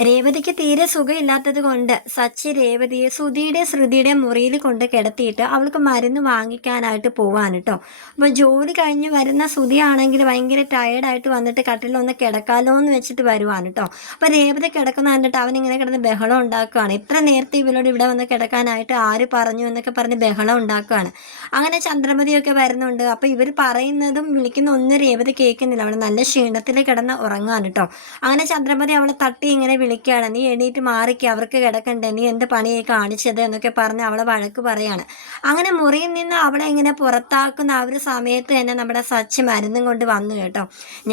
രേവതിക്ക് തീരെ സുഖമില്ലാത്തത് കൊണ്ട് സച്ചി രേവതിയെ സുധിയുടെ ശ്രുതിയുടെ മുറിയിൽ കൊണ്ട് കിടത്തിയിട്ട് അവൾക്ക് മരുന്ന് വാങ്ങിക്കാനായിട്ട് പോവാണ് കേട്ടോ അപ്പോൾ ജോലി കഴിഞ്ഞ് വരുന്ന സുധി ആണെങ്കിൽ ഭയങ്കര ടയേർഡായിട്ട് വന്നിട്ട് കട്ടിലൊന്ന് കിടക്കാലോ എന്ന് വെച്ചിട്ട് വരുവാണ് കേട്ടോ അപ്പോൾ രേവതി കിടക്കുന്ന കണ്ടിട്ട് അവനിങ്ങനെ കിടന്ന് ബഹളം ഉണ്ടാക്കുകയാണ്. ഇത്ര നേരത്തെ ഇവരോട് ഇവിടെ വന്ന് കിടക്കാനായിട്ട് ആര് പറഞ്ഞു എന്നൊക്കെ പറഞ്ഞ് ബഹളം ഉണ്ടാക്കുകയാണ്. അങ്ങനെ ചന്ദ്രമതിയൊക്കെ വരുന്നുണ്ട്. അപ്പോൾ ഇവർ പറയുന്നതും വിളിക്കുന്ന ഒന്നും രേവതി കേൾക്കുന്നില്ല. അവൾ നല്ല ക്ഷീണത്തിൽ കിടന്ന് ഉറങ്ങാൻ കേട്ടോ അങ്ങനെ ചന്ദ്രമതി അവളെ തട്ടി ഇങ്ങനെ വിളിക്കുകയാണ്. നീ എണീറ്റ് മാറിക്ക് അവർക്ക് കിടക്കണ്ടേ? നീ എന്ത് പണിയായി കാണിച്ചത്? എന്നൊക്കെ പറഞ്ഞ് അവളെ വഴക്ക് പറയാണ്. അങ്ങനെ മുറിയിൽ നിന്ന് അവളെ ഇങ്ങനെ പുറത്താക്കുന്ന ആ ഒരു സമയത്ത് തന്നെ നമ്മുടെ സച്ച് മരുന്നും കൊണ്ട് വന്നു കേട്ടോ.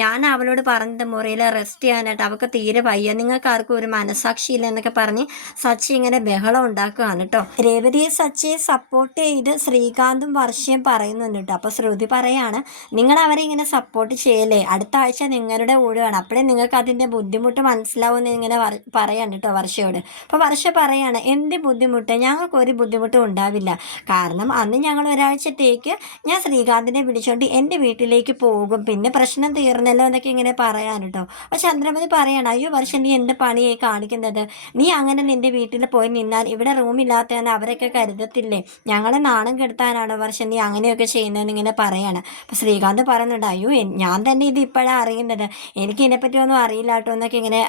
ഞാൻ അവളോട് പറഞ്ഞത് മുറിയിൽ റെസ്റ്റ് ചെയ്യാനായിട്ട് അവൾക്ക് തീരെ വയ്യ. നിങ്ങൾക്ക് ആർക്കും ഒരു മനസാക്ഷി ഇല്ല എന്നൊക്കെ പറഞ്ഞ് സച്ചി ഇങ്ങനെ ബഹളം ഉണ്ടാക്കുകയാണ് കേട്ടോ. രേവതിയെ സച്ചിയെ സപ്പോർട്ട് ചെയ്ത് ശ്രീകാന്തും വർഷയും പറയുന്നുണ്ട് കേട്ടോ. അപ്പോൾ ശ്രുതി പറയാണ് നിങ്ങൾ അവരെ ഇങ്ങനെ സപ്പോർട്ട് ചെയ്യല്ലേ? അടുത്ത ആഴ്ച നിങ്ങളുടെ ഊഴമാണ് അപ്പോഴേ നിങ്ങൾക്ക് അതിന്റെ ബുദ്ധിമുട്ട് മനസ്സിലാവുമെന്ന് ഇങ്ങനെ പറയാണ് കേട്ടോ വർഷയോട്. അപ്പോൾ വർഷ പറയാണ് എന്ത് ബുദ്ധിമുട്ട്? ഞങ്ങൾക്ക് ഒരു ബുദ്ധിമുട്ടും ഉണ്ടാവില്ല. കാരണം അന്ന് ഞങ്ങൾ ഒരാഴ്ചത്തേക്ക് ഞാൻ ശ്രീകാന്തിനെ വിളിച്ചോണ്ട് എന്റെ വീട്ടിലേക്ക് പോകും. പിന്നെ പ്രശ്നം തീർന്നല്ലോ എന്നൊക്കെ ഇങ്ങനെ പറയാൻ കേട്ടോ. അപ്പോൾ ചന്ദ്രമതി പറയാണ് അയ്യോ വർഷ നീ എന്ത് പണിയായി കാണിക്കുന്നത്? നീ അങ്ങനെ നിന്റെ വീട്ടിൽ പോയി നിന്നാൽ ഇവിടെ റൂമില്ലാത്തതാണ് അവരൊക്കെ കരുതത്തില്ലേ? ഞങ്ങളെ നാണം കെടുത്താനാണോ വർഷ നീ അങ്ങനെയൊക്കെ ചെയ്യുന്നതെന്ന് ഇങ്ങനെ പറയാണ്. അപ്പോൾ ശ്രീകാന്ത് പറയുന്നുണ്ട് അയ്യോ ഞാൻ തന്നെ ഇത് ഇപ്പോഴാണ് അറിയുന്നത്. എനിക്ക് ഇതിനെപ്പറ്റി ഒന്നും അറിയില്ല കേട്ടോ എന്നൊക്കെ ഇങ്ങനെ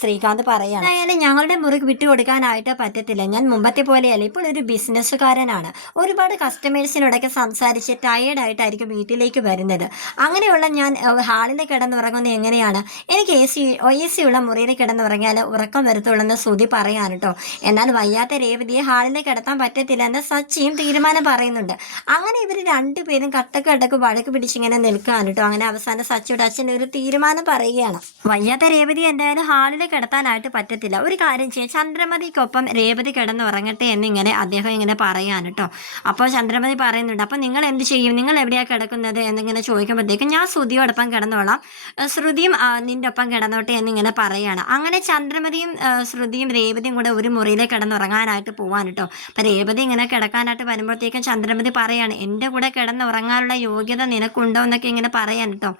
ശ്രീകാന്ത് പറയാണ്. എന്തായാലും ഞങ്ങളുടെ മുറിക്ക് വിട്ടുകൊടുക്കാനായിട്ട് പറ്റത്തില്ല. ഞാൻ മുമ്പത്തെ പോലെയല്ല ഇപ്പോൾ ഒരു ബിസിനസ്സുകാരനാണ്. ഒരുപാട് കസ്റ്റമേഴ്സിനോടൊക്കെ സംസാരിച്ച് ടയേർഡായിട്ടായിരിക്കും വീട്ടിലേക്ക് വരുന്നത്. അങ്ങനെയുള്ള ഞാൻ ഹാളിൽ കിടന്നുറങ്ങുന്നത് എങ്ങനെയാണ്? എനിക്ക് എ സി എ സി ഉള്ള മുറിയിൽ കിടന്നുറങ്ങിയാൽ ഉറക്കം വരത്തുള്ളൂ എന്ന് ശ്രുതി പറയാൻ കേട്ടോ എന്നാൽ വയ്യാത്ത രേവതിയെ ഹാളിൽ കിടത്താൻ പറ്റത്തില്ല എന്ന് സച്ചിയും തീരുമാനം പറയുന്നുണ്ട്. അങ്ങനെ ഇവർ രണ്ടുപേരും കട്ടക്ക് കട്ടക്കട്ടക്ക് വഴക്ക് പിടിച്ചിങ്ങനെ നിൽക്കുകയാണ് കേട്ടോ അങ്ങനെ അവസാനം സച്ചിയുടെ അച്ഛൻ ഒരു തീരുമാനം പറയുകയാണ്. വയ്യാത്ത രേവതി എന്തായാലും ഹാളിൽ കിടത്താനായിട്ട് പറ്റത്തില്ല. ഒരു കാര്യം ചെയ്യാം. ചന്ദ്രമതിക്കൊപ്പം രേവതി കിടന്നുറങ്ങട്ടെ എന്നിങ്ങനെ അദ്ദേഹം ഇങ്ങനെ പറയാൻ കേട്ടോ അപ്പോൾ ചന്ദ്രമതി പറയുന്നുണ്ട് അപ്പോൾ നിങ്ങൾ എന്ത് ചെയ്യും? നിങ്ങൾ എവിടെയാണ് കിടക്കുന്നത്? എന്നിങ്ങനെ ചോദിക്കുമ്പോഴത്തേക്കും ഞാൻ ശ്രുതിയോടൊപ്പം കിടന്നോളാം. ശ്രുതിയും നിന്റെ ഒപ്പം കിടന്നോട്ടെ എന്നിങ്ങനെ പറയുകയാണ് അങ്ങനെ ചന്ദ്രമതിയും ശ്രുതിയും രേവതിയും കൂടെ ഒരു മുറിയിൽ കിടന്നുറങ്ങാനായിട്ട് പോവാൻ കേട്ടോ അപ്പം രേവതി ഇങ്ങനെ കിടക്കാനായിട്ട് വരുമ്പോഴത്തേക്കും ചന്ദ്രമതി പറയാണ് എന്റെ കൂടെ കിടന്നുറങ്ങാനുള്ള യോഗ്യത നിനക്കുണ്ടോ? എന്നൊക്കെ ഇങ്ങനെ പറയാൻ കേട്ടോ